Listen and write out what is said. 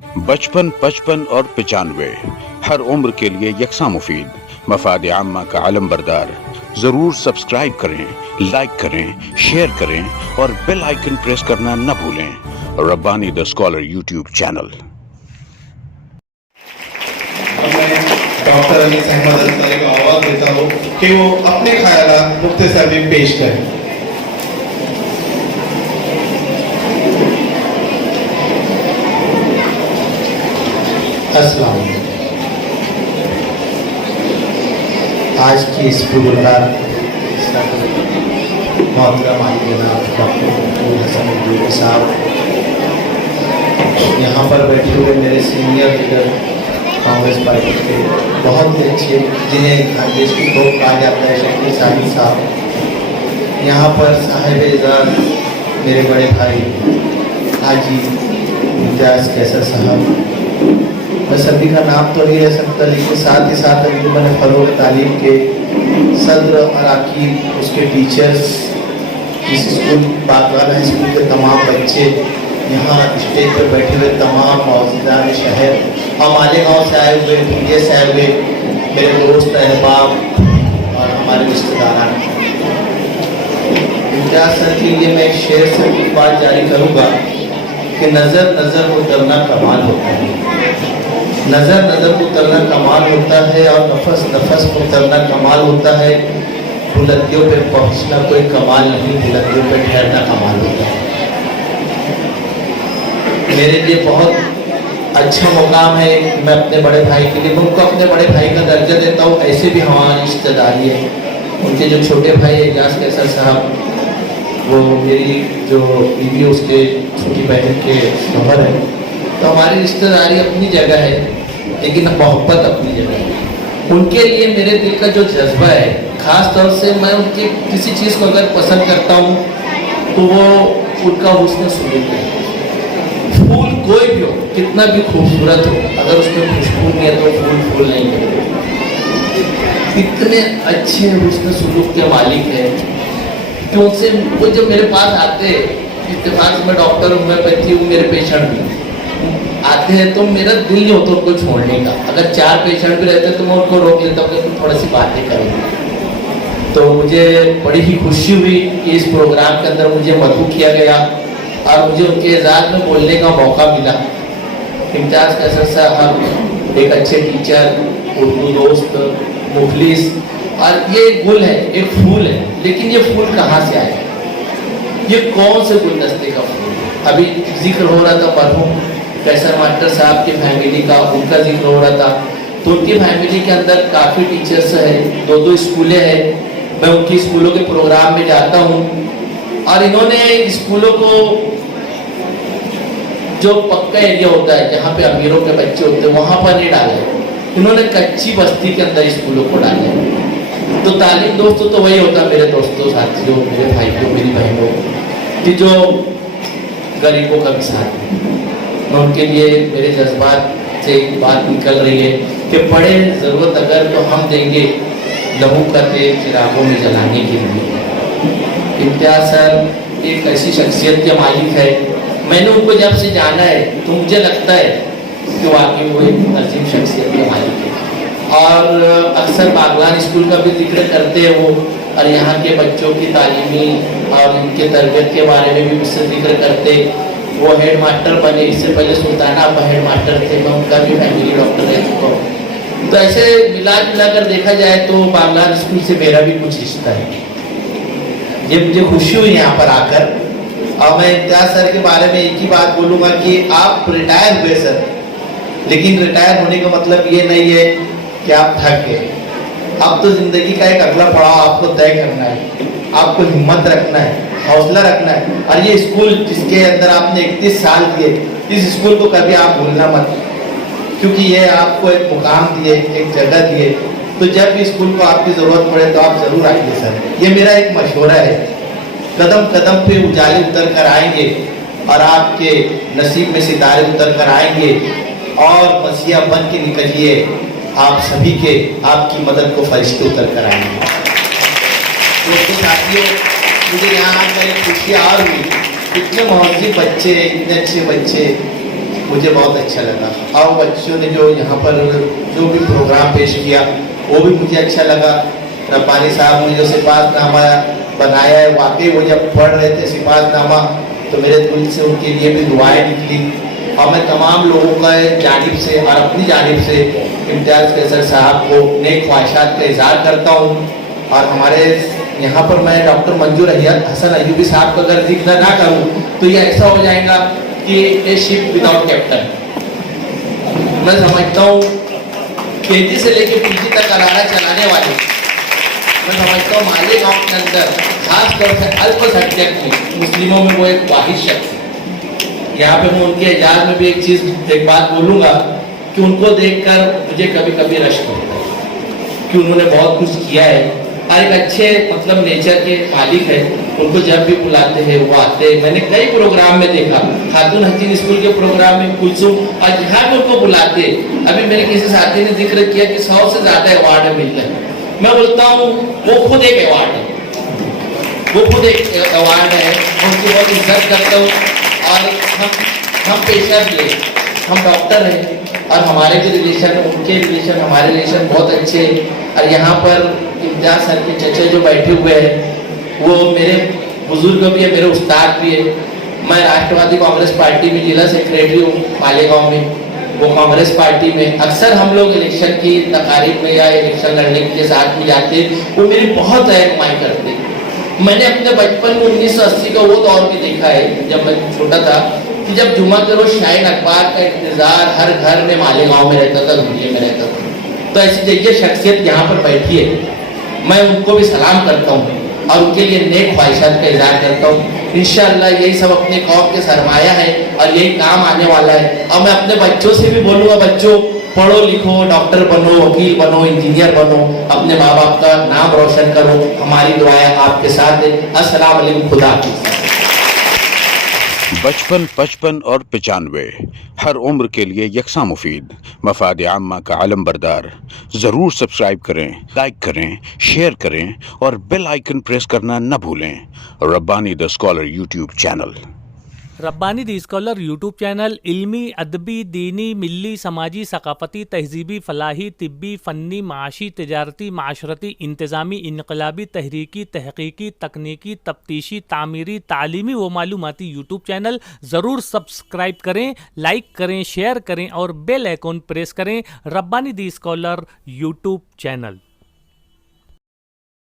बचपन, 55 और 95 हर उम्र के लिए यकसा मुफीद, मफाद आम्मा का आलम बरदार। जरूर सब्सक्राइब करें, लाइक करें, शेयर करें और बेल आइकन प्रेस करना न भूलें। Rabbani the scholar YouTube channel. Doctor Ali Ahmad Ansari को आवाज़ देता हूँ कि वो अपने ख्यालात मुख्तसर में पेश करें। अस्सलाम वालेकुम। आज की इस प्रोग्राम मोहतरम जनाब डॉक्टर हसन साहब, यहाँ पर बैठे हुए मेरे सीनियर लीडर कांग्रेस पार्टी के बहुत ही अच्छे, जिन्हें खानदेश की तोप कहा जाता है, शकील साहिब साहब, यहाँ पर साहिब एजाज मेरे बड़े भाई हाजी इम्तियाज़ कैसर साहब, मैं सभी का नाम तो नहीं ले सकता, लेकिन साथ ही साथ अंजुमन फ़रोग़ तालीम के सदर अराकीन, उसके टीचर्स, इस स्कूल बागवान हाई स्कूल के तमाम बच्चे, यहाँ स्टेज पर बैठे हुए तमाम मौजूदान शहर और मालेगांव से आए हुए, पुलिया से आए हुए मेरे दोस्त अहबाब और हमारे रिश्तेदार। इम्तियाज़ सर के लिए मैं एक शेर से एक बात जारी करूँगा कि नज़र नज़र को उतरना कमाल होता है, नज़र नज़र को उतरना कमाल होता है और नफस नफस को उतरना कमाल होता है। बुलंदियों पे पहुंचना कोई कमाल नहीं, बुलंदियों पे ठहरना कमाल होता है। मेरे लिए बहुत अच्छा मुकाम है, मैं अपने बड़े भाई के लिए, मैं उनको अपने बड़े भाई का दर्जा देता हूँ। ऐसे भी हमारी रिश्तेदारी है। उनके जो छोटे भाई है इजाज़ कैसर साहब, वो मेरी जो बीवी उसके छोटी बहन के शौहर है, तो हमारी रिश्तेदारी अपनी जगह है, लेकिन मोहब्बत अपनी जगह है। उनके लिए मेरे दिल का जो जज्बा है, ख़ास तौर से मैं उनके किसी चीज़ को अगर पसंद करता हूँ तो वो उनका हुस्न सुलूक है। फूल कोई भी हो, कितना भी खूबसूरत हो, अगर उसमें खुशबू नहीं है तो फूल फूल नहीं है। इतने अच्छे हुस्न सुलूक के मालिक है कि उनसे वो जब मेरे पास आते, इत्तेफाक में डॉक्टर होम्योपैथी हूँ, मेरे पेशेंट भी आते हैं तो मेरा दिल नहीं होता उनको छोड़ने का। अगर 4 पेशेंट भी रहते तो मैं उनको रोक लेता हूँ कि थोड़ी सी बातें करेंगे। तो मुझे बड़ी ही खुशी हुई कि इस प्रोग्राम के अंदर मुझे मदऊ किया गया और मुझे उनके एजाज़ में बोलने का मौका मिला। इम्तियाज़ कैसर साहब एक अच्छे टीचर, उर्दू दोस्त, मुखलिस, और ये एक गुल है, एक फूल है, लेकिन ये फूल कहाँ से आया, ये कौन से गुलदस्ते का फूल? अभी जिक्र हो रहा था मरहूम कैसर मास्टर साहब की फैमिली का, उनका जिक्र हो रहा था, तो उनकी फैमिली के अंदर काफ़ी टीचर्स हैं, 2 स्कूलें हैं। मैं उनकी स्कूलों के प्रोग्राम में जाता हूँ और इन्होंने स्कूलों को, जो पक्का एरिया होता है जहाँ पे अमीरों के बच्चे होते हैं, वहाँ पर नहीं डाले, इन्होंने कच्ची बस्ती के अंदर स्कूलों को डाले। तो तालीम दोस्तों तो वही होता है, मेरे दोस्तों, साथियों, मेरे भाइयों, मेरी बहनों, कि जो गरीबों का भी साथ है। मैं उनके लिए मेरे जज्बात से एक बात निकल रही है कि पड़े ज़रूरत अगर तो हम देंगे लहू का तेल चिरागों में जलाने के लिए। इम्तियाज़ सर एक ऐसी शख्सियत के मालिक है, मैंने उनको जब से जाना है तो मुझे लगता है कि वाकई वो एक अजीम शख्सियत के मालिक है। और अक्सर बागवान स्कूल का भी जिक्र करते हैं वो, और यहाँ के बच्चों की तालीमी और इनके तरबियत के बारे में भी मुझसे जिक्र करते। वो हेड मास्टर बने, इससे पहले सुल्ताना आपा हेड मास्टर थे, मैं उनका भी फैमिली डॉक्टर रह चुका हूँ। तो ऐसे मिला कर देखा जाए तो बागवान स्कूल से मेरा भी कुछ रिश्ता है। ये मुझे खुशी हुई यहाँ पर आकर। और मैं इम्तियाज़ सर के बारे में एक ही बात बोलूँगा कि आप रिटायर हुए सर, लेकिन रिटायर होने का मतलब ये नहीं है कि आप थक गए। अब तो ज़िंदगी का एक अगला पड़ाव आपको तय करना है, आपको हिम्मत रखना है, हौसला रखना है। और ये स्कूल जिसके अंदर आपने 31 साल दिए, इस स्कूल को कभी आप भूलना मत, क्योंकि ये आपको एक मुकाम दिए, एक जगह दिए। तो जब भी स्कूल को आपकी ज़रूरत पड़े तो आप ज़रूर आइए सर, ये मेरा एक मशवरा है। कदम कदम पे उजाले उतर कर आएंगे और आपके नसीब में सितारे उतर कर आएंगे और मसीहा बन के निकलिए आप सभी के, आपकी मदद को फरिश्ते उतर कर आएंगे। दोस्तों साथियों, मुझे यहाँ आकर एक खुशी और हुई, इतने महजिब बच्चे, इतने अच्छे बच्चे, मुझे बहुत अच्छा लगा। और बच्चों ने जो यहाँ पर जो भी प्रोग्राम पेश किया वो भी मुझे अच्छा लगा। रब्बानी साहब ने जो सिफातनामा बनाया है, वाकई वो जब पढ़ रहे थे सिफातनामा तो मेरे दिल से उनके लिए भी दुआएं निकली। और मैं तमाम लोगों का जानिब से और अपनी जानिब से इम्तियाज़ कैसर साहब को नेक ख्वाहिशात का इज़हार करता हूँ। और हमारे यहाँ पर मैं डॉक्टर मंजूर हसन अयूबी साहब का अगर जिक्र ना करूँ तो ये ऐसा हो जाएगा कि ए शिप विदाउट कैप्टन। मैं समझता हूँ केजी से लेकर पीजी तक अरारा चलाने वाले, मैं समझता हूँ मालेगांव के अंदर खासतौर से अल्पसंख्यक में मुस्लिमों में वो एक वाहिद शख्स है। यहाँ पे मैं उनके एजाज में भी एक बात बोलूँगा कि उनको देखकर मुझे कभी कभी रश्क होता है कि उन्होंने बहुत कुछ किया है और एक अच्छे मतलब नेचर के मालिक है। उनको जब भी बुलाते हैं वो आते हैं। मैंने कई प्रोग्राम में देखा, खातून हसीन स्कूल के प्रोग्राम में कुलसुम, और जहाँ भी उनको बुलाते, अभी मेरे किसी साथी ने जिक्र किया कि 100 से ज़्यादा अवार्ड मिल रहे हैं। मैं बोलता हूँ वो खुद एक अवार्ड है, वो खुद एक अवार्ड है। उनकी बहुत इज्जत करता हूँ। और हम पेशा भी हैं, हम डॉक्टर हैं और हमारे जो रिलेशन उनके रिलेशन हमारे रिलेशन बहुत अच्छे। और यहाँ पर इम्तियाज़ सर के चचे जो बैठे हुए हैं वो मेरे बुजुर्ग भी है, मेरे उस्ताद भी है। मैं राष्ट्रवादी कांग्रेस पार्टी में जिला सेक्रेटरी हूँ मालेगांव में। वो कांग्रेस पार्टी में अक्सर हम लोग इलेक्शन की तकारीब में या इलेक्शन लड़ने के साथ में जाते, वो मेरी बहुत रहनुमाई करते। मैंने अपने बचपन में 1980 का वो दौर भी देखा है जब मैं छोटा था कि जब जुमा के रोज शाहीन अखबार का इंतजार हर घर में मालेगांव में रहता था, दुनिया में रहता था। तो ऐसी जगह शख्सियत यहाँ पर बैठी है, मैं उनको भी सलाम करता हूँ और उनके लिए नेक ख्वाहिशात का इज़हार करता हूँ। इंशाअल्लाह यही सब अपने कौम के सरमाया है और यही काम आने वाला है। और मैं अपने बच्चों से भी बोलूँगा, बच्चों पढ़ो लिखो, डॉक्टर बनो, वकील बनो, इंजीनियर बनो, अपने माँ बाप का नाम रोशन करो। हमारी दुआएं आपके साथ है। अस्सलाम वालेकुम, खुदा हाफिज़। 55, 55 और 95 हर उम्र के लिए यकसा मुफीद, मफाद आम्मा का आलम बरदार। ज़रूर सब्सक्राइब करें, लाइक करें, शेयर करें और बेल आइकन प्रेस करना न भूलें। Rabbani the scholar YouTube channel. Rabbani the scholar YouTube channel इल्मी, अदबी, दीनी, मिली, समाजी, सकाफती, तहजीबी, फलाही, तिब्बी, फ़न्नी, माशी, तिजारती, माशरती, इंतज़ामी, इनकलाबी, तहरीकी, तहकीकी, तकनीकी, तफ्तीशी, तामीरी, तालीमी व मालूमाती यूट्यूब चैनल। ज़रूर सब्सक्राइब करें, लाइक करें, शेयर करें और बेल आइकन प्रेस करें। Rabbani the scholar YouTube channel.